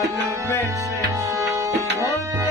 I the bench and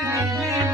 Hey, hey, hey.